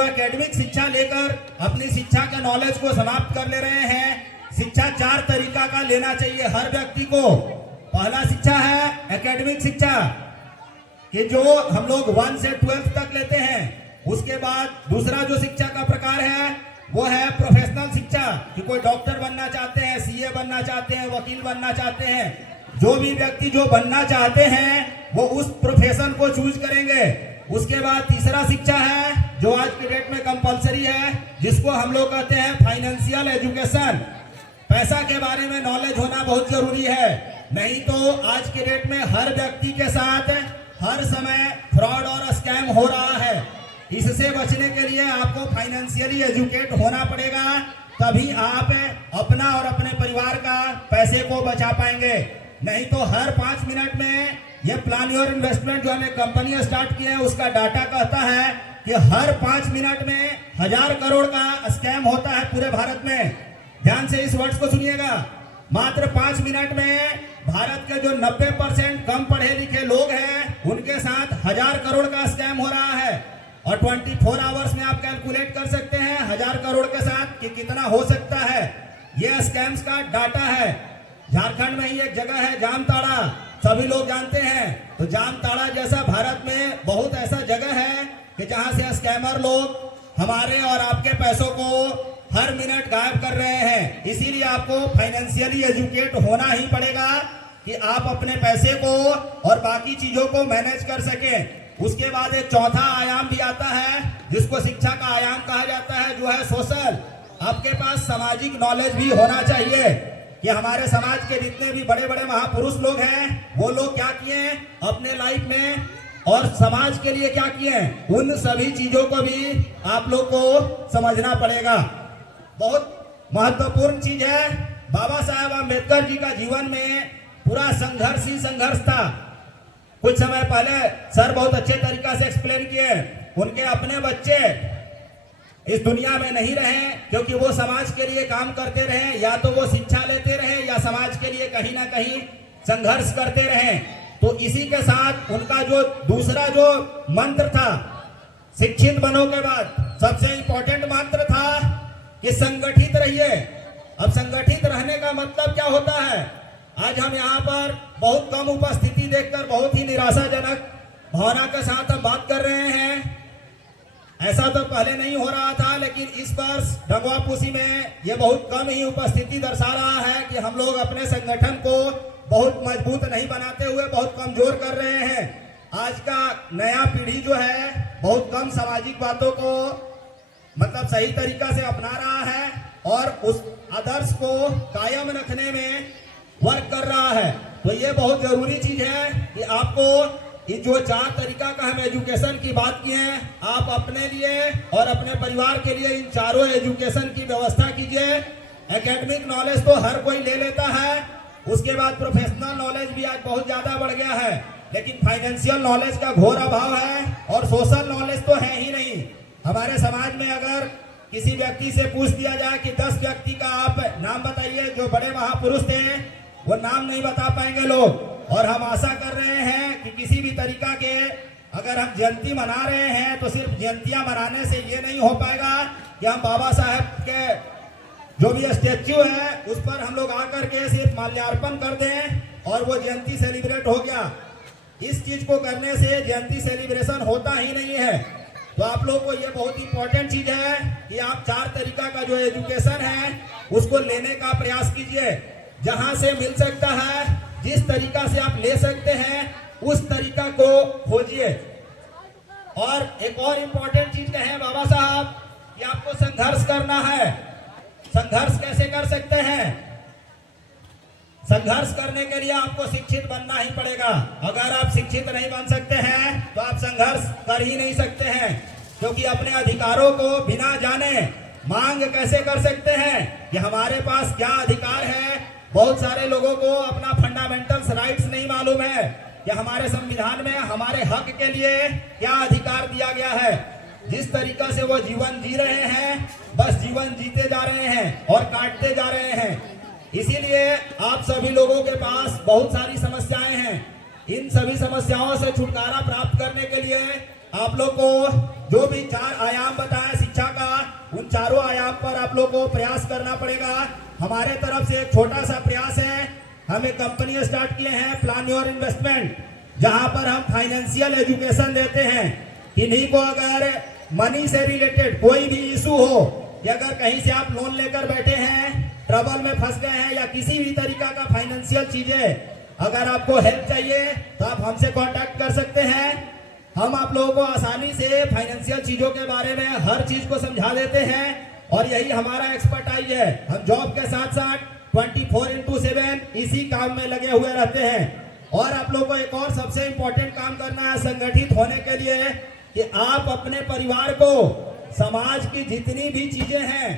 जो एकेडमिक शिक्षा लेकर अपनी शिक्षा के नॉलेज को समाप्त कर ले रहे हैं। शिक्षा 4 तरीका का लेना चाहिए हर व्यक्ति को। पहला शिक्षा है एकेडमिक शिक्षा, कि जो हम लोग 1 से 12 तक लेते हैं। उसके बाद दूसरा जो शिक्षा का प्रकार है वो है प्रोफेशनल शिक्षा, कि कोई डॉक्टर बनना चाहते हैं, सीए बनना चाहते हैं, वकील बनना चाहते हैं। जो भी व्यक्ति जो बनना चाहते हैं वो उस प्रोफेशन को चूज करेंगे। उसके बाद तीसरा शिक्षा है जो आज के डेट में कंपलसरी है, जिसको हम लोग कहते हैं फाइनेंशियल एजुकेशन। पैसा के बारे में नॉलेज होना बहुत जरूरी है, नहीं तो आज के डेट में हर व्यक्ति के साथ हर समय फ्रॉड और स्कैम हो रहा है। इससे बचने के लिए आपको फाइनेंशियली एजुकेट होना पड़ेगा, तभी आप अपना और अपने परिवार का पैसे को बचा पाएंगे। नहीं तो हर 5 मिनट में ये प्लान योर इन्वेस्टमेंट जो हमें कंपनी स्टार्ट की है उसका डाटा कहता है कि हर 5 मिनट में 1000 करोड़ का स्कैम होता है पूरे भारत में। ध्यान से इस वर्ड्स को सुनिएगा। मात्र 5 मिनट में भारत के जो 90% कम पढ़े लिखे लोग हैं उनके साथ 1000 करोड़ का स्कैम हो रहा है। और 24 आवर्स में आप कैलकुलेट कर सकते हैं 1000 करोड़ के साथ कि कितना हो सकता है। ये स्कैम्स का डाटा है। झारखंड में ही एक जगह है जामताड़ा, सभी लोग जानते हैं। तो जामताड़ा जैसा भारत में बहुत ऐसा जगह है कि जहां से स्कैमर लोग हमारे और आपके पैसों को हर मिनट गायब कर रहे हैं। इसीलिए आपको फाइनेंशियली एजुकेट होना ही पड़ेगा कि आप अपने पैसे को और बाकी चीजों को मैनेज कर सकें। उसके बाद एक चौथा आयाम भी आता है जिसको शिक्षा का आयाम कहा जाता है, जो है सोशल। आपके पास सामाजिक नॉलेज भी होना चाहिए कि हमारे समाज के जितने भी बड़े बड़े महापुरुष लोग हैं वो लोग क्या किए अपने लाइफ में और समाज के लिए क्या किए, उन सभी चीजों को भी आप लोग को समझना पड़ेगा। बहुत महत्वपूर्ण चीज है। बाबा साहेब अम्बेडकर जी का जीवन में पूरा संघर्ष ही संघर्ष था। कुछ समय पहले सर बहुत अच्छे तरीका से एक्सप्लेन किए, उनके अपने बच्चे इस दुनिया में नहीं रहे क्योंकि वो समाज के लिए काम करते रहे, या तो वो शिक्षा लेते रहे या समाज के लिए कहीं ना कहीं संघर्ष करते रहे। तो इसी के साथ उनका जो दूसरा जो मंत्र था, शिक्षित बनो के बाद सबसे इंपॉर्टेंट मंत्र था कि संगठित रहिए। अब संगठित रहने का मतलब क्या होता है? आज हम यहाँ पर बहुत कम उपस्थिति देखकर बहुत ही निराशाजनक भावना के साथ हम बात कर रहे हैं। ऐसा तो पहले नहीं हो रहा था, लेकिन इस वर्ष ढगवापुसी में ये बहुत कम ही उपस्थिति दर्शा रहा है कि हम लोग अपने संगठन को बहुत मजबूत नहीं बनाते हुए बहुत कमजोर कर रहे हैं। आज का नया पीढ़ी जो है बहुत कम सामाजिक बातों को मतलब सही तरीका से अपना रहा है और उस आदर्श को कायम रखने में वर्क कर रहा है। तो ये बहुत जरूरी चीज है कि आपको ये जो 4 तरीका का हम एजुकेशन की बात की है, आप अपने लिए और अपने परिवार के लिए इन चारों एजुकेशन की व्यवस्था कीजिए। एकेडमिक नॉलेज तो हर कोई ले लेता है, उसके बाद प्रोफेशनल नॉलेज भी आज बहुत ज्यादा बढ़ गया है, लेकिन फाइनेंशियल नॉलेज का घोर अभाव है और सोशल नॉलेज तो है ही नहीं। हमारे समाज में अगर किसी व्यक्ति से पूछ दिया जाए कि 10 व्यक्ति का आप नाम बताइए जो बड़े महापुरुष थे, वो नाम नहीं बता पाएंगे लोग। और हम आशा कर रहे हैं कि किसी भी तरीका के अगर हम जयंती मना रहे हैं तो सिर्फ जयंतियां मनाने से ये नहीं हो पाएगा कि हम बाबा साहब के जो भी स्टैच्यू है उस पर हम लोग आकर के सिर्फ माल्यार्पण कर दें और वो जयंती सेलिब्रेट हो गया। इस चीज को करने से जयंती सेलिब्रेशन होता ही नहीं है। तो आप लोग को ये बहुत इंपॉर्टेंट चीज है कि आप 4 तरीका का जो एजुकेशन है उसको लेने का प्रयास कीजिए। जहां से मिल सकता है, जिस तरीका से आप ले सकते हैं उस तरीका को खोजिए। और एक और इंपॉर्टेंट चीज कहें बाबा साहब कि आपको संघर्ष करना है। संघर्ष कैसे कर सकते हैं? संघर्ष करने के लिए आपको शिक्षित बनना ही पड़ेगा। अगर आप शिक्षित नहीं बन सकते हैं तो आप संघर्ष कर ही नहीं सकते हैं, क्योंकि अपने अधिकारों को बिना जाने मांग कैसे कर सकते हैं कि हमारे पास क्या अधिकार है। बहुत सारे लोगों को अपना फंडामेंटल्स राइट्स नहीं मालूम है कि हमारे संविधान में हमारे हक के लिए क्या अधिकार दिया गया है। जिस तरीका से वो जीवन जी रहे हैं बस जीवन जीते जा रहे हैं और काटते जा रहे हैं। इसीलिए आप सभी लोगों के पास बहुत सारी समस्याएं हैं। इन सभी समस्याओं से छुटकारा प्राप्त करने के लिए आप लोग को जो भी 4 आयाम बताए आप लोग को प्रयास करना पड़ेगा। हमारे तरफ से एक छोटा सा प्रयास है, हम एक कंपनी स्टार्ट किए हैं प्लान योर इन्वेस्टमेंट, जहां पर हम फाइनेंशियल एजुकेशन देते हैं। किन्हीं को अगर मनी से रिलेटेड कोई भी इशू हो, कि अगर कहीं से आप लोन लेकर बैठे हैं, ट्रबल में फंस गए हैं, या किसी भी तरीका का फाइनेंशियल चीजें अगर आपको हेल्प चाहिए तो आप हमसे कांटेक्ट कर सकते हैं। हम आप लोगों को आसानी से फाइनेंशियल चीजों के बारे में हर चीज को समझा देते हैं, और यही हमारा एक्सपर्टाइज है। हम जॉब के साथ साथ 24/7 इसी काम में लगे हुए रहते हैं। और आप लोगों को एक और सबसे इंपॉर्टेंट काम करना है संगठित होने के लिए, कि आप अपने परिवार को, समाज की जितनी भी चीजें हैं,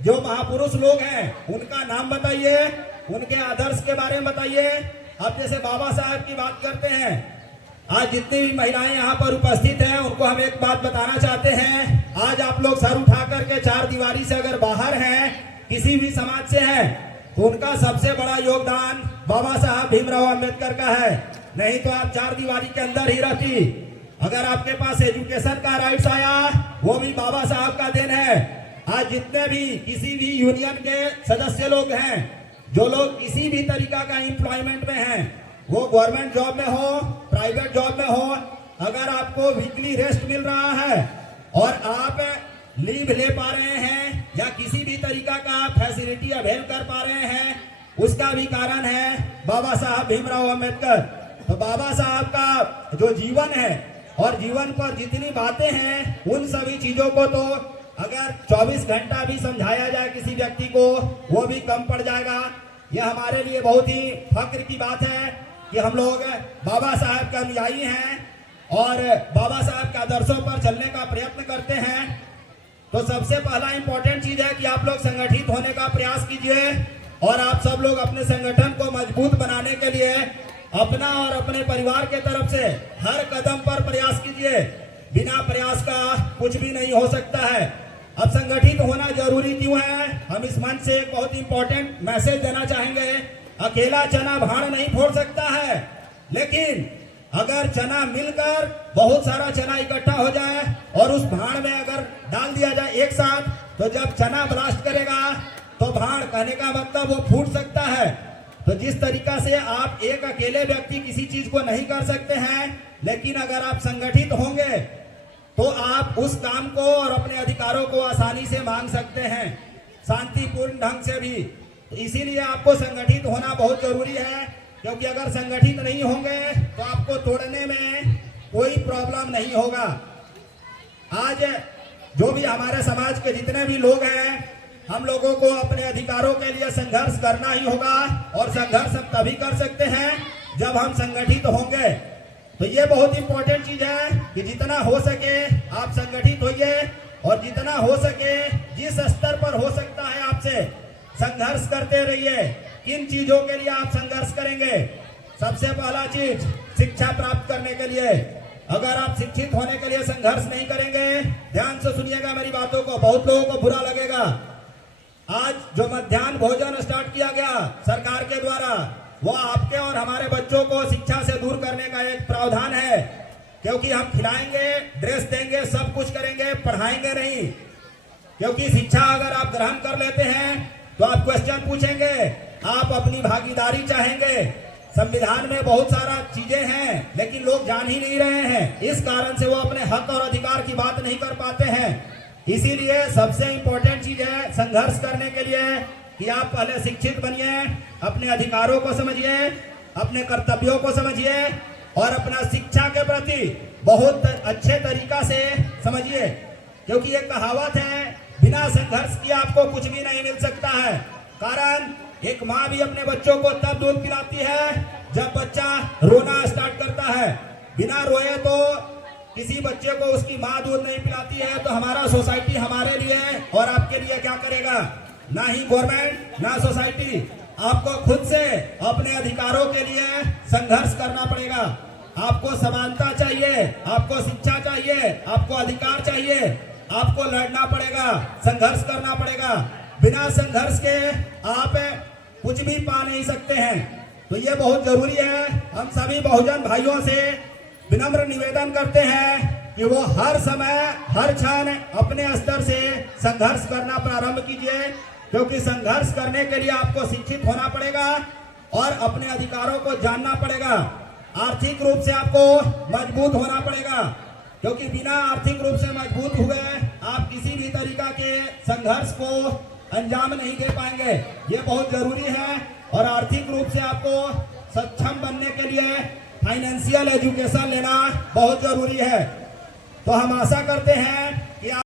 जो महापुरुष लोग हैं उनका नाम बताइए, उनके आदर्श के बारे में बताइए। अब जैसे बाबा साहब की बात करते हैं, आज जितनी भी महिलाएं यहाँ पर उपस्थित हैं उनको हम एक बात बताना चाहते हैं। आज आप लोग सर उठा करके चार दीवारी से अगर बाहर हैं, किसी भी समाज से हैं, तो उनका सबसे बड़ा योगदान बाबा साहब भीमराव अंबेडकर का है। नहीं तो आप चार दीवारी के अंदर ही रहती। अगर आपके पास एजुकेशन का राइट्स आया, वो भी बाबा साहब का देन है। आज जितने भी किसी भी यूनियन के सदस्य लोग हैं, जो लोग किसी भी तरीका का एम्प्लॉयमेंट में हैं, वो गवर्नमेंट जॉब में हो, प्राइवेट जॉब में हो, अगर आपको वीकली रेस्ट मिल रहा है और आप लीव ले पा रहे हैं, या किसी भी तरीका का फैसिलिटी अवेल कर पा रहे हैं, उसका भी कारण है बाबा साहब भीमराव अंबेडकर। तो बाबा साहब का जो जीवन है और जीवन पर जितनी बातें हैं, उन सभी चीजों को तो अगर 24 घंटा भी समझाया जाए किसी व्यक्ति को, वो भी कम पड़ जाएगा। यह हमारे लिए बहुत ही फक्र की बात है कि हम लोग बाबा साहब के अनुयायी हैं और बाबा साहब के आदर्शों पर चलने का प्रयत्न करते हैं। तो सबसे पहला इंपॉर्टेंट चीज है कि आप लोग संगठित होने का प्रयास कीजिए, और आप सब लोग अपने संगठन को मजबूत बनाने के लिए अपना और अपने परिवार के तरफ से हर कदम पर प्रयास कीजिए। बिना प्रयास का कुछ भी नहीं हो सकता है। अब संगठित होना जरूरी क्यों है, हम इस मंच से एक बहुत इंपॉर्टेंट मैसेज देना चाहेंगे। अकेला चना भाड़ नहीं फोड़ सकता है, लेकिन अगर चना मिलकर बहुत सारा चना इकट्ठा हो जाए और उस भाड़ में अगर डाल दिया जाए एक साथ, तो जब चना ब्लास्ट करेगा तो भाड़, कहने का मतलब वो फूट सकता है। तो जिस तरीका से आप एक अकेले व्यक्ति किसी चीज को नहीं कर सकते हैं, लेकिन अगर आप संगठित होंगे तो आप उस काम को और अपने अधिकारों को आसानी से मांग सकते हैं, शांतिपूर्ण ढंग से भी। तो इसीलिए आपको संगठित होना बहुत जरूरी है, क्योंकि अगर संगठित नहीं होंगे तो आपको तोड़ने में कोई प्रॉब्लम नहीं होगा। आज जो भी हमारे समाज के जितने भी लोग हैं, हम लोगों को अपने अधिकारों के लिए संघर्ष करना ही होगा, और संघर्ष हम तभी कर सकते हैं जब हम संगठित होंगे। तो ये बहुत इंपॉर्टेंट चीज है कि जितना हो सके आप संगठित होइए, और जितना हो सके जिस स्तर पर हो सकता है आपसे संघर्ष करते रहिए। किन चीजों के लिए आप संघर्ष करेंगे? सबसे पहला चीज शिक्षा प्राप्त करने के लिए। अगर आप शिक्षित होने के लिए संघर्ष नहीं करेंगे, ध्यान से सुनिएगा मेरी बातों को, बहुत लोगों को बुरा लगेगा। आज जो मध्याह्न भोजन स्टार्ट किया गया सरकार के द्वारा, वो आपके और हमारे बच्चों को शिक्षा से दूर करने का एक प्रावधान है, क्योंकि हम खिलाएंगे, ड्रेस देंगे, सब कुछ करेंगे, पढ़ाएंगे नहीं। क्योंकि शिक्षा अगर आप ग्रहण कर लेते हैं तो आप क्वेश्चन पूछेंगे, आप अपनी भागीदारी चाहेंगे। संविधान में बहुत सारा चीजें हैं, लेकिन लोग जान ही नहीं रहे हैं। इस कारण से वो अपने हक और अधिकार की बात नहीं कर पाते हैं। इसीलिए सबसे इंपॉर्टेंट चीज है संघर्ष करने के लिए कि आप पहले शिक्षित बनिए, अपने अधिकारों को समझिए, अपने कर्तव्यों को समझिए, और अपना शिक्षा के प्रति बहुत अच्छे तरीका से समझिए। क्योंकि एक कहावत है, बिना संघर्ष किए आपको कुछ भी नहीं मिल सकता है। कारण एक माँ भी अपने बच्चों को तब दूध पिलाती है जब बच्चा रोना स्टार्ट करता है। बिना रोए तो किसी बच्चे को उसकी माँ दूध नहीं पिलाती है। तो हमारा सोसाइटी हमारे लिए और आपके लिए क्या करेगा? ना ही गवर्नमेंट, ना सोसाइटी। आपको खुद से अपने अधिकारों के लिए संघर्ष करना पड़ेगा। आपको समानता चाहिए, आपको शिक्षा चाहिए, आपको अधिकार चाहिए, आपको लड़ना पड़ेगा, संघर्ष करना पड़ेगा। बिना संघर्ष के आप कुछ भी पा नहीं सकते हैं। तो ये बहुत जरूरी है। हम सभी बहुजन भाइयों से विनम्र निवेदन करते हैं कि वो हर समय हर क्षण अपने स्तर से संघर्ष करना प्रारंभ कीजिए, क्योंकि संघर्ष करने के लिए आपको शिक्षित होना पड़ेगा और अपने अधिकारों को जानना पड़ेगा। आर्थिक रूप से आपको मजबूत होना पड़ेगा, क्योंकि बिना आर्थिक रूप से मजबूत हुए आप किसी भी तरीका के संघर्ष को अंजाम नहीं दे पाएंगे। ये बहुत जरूरी है। और आर्थिक रूप से आपको सक्षम बनने के लिए फाइनेंशियल एजुकेशन लेना बहुत जरूरी है। तो हम आशा करते हैं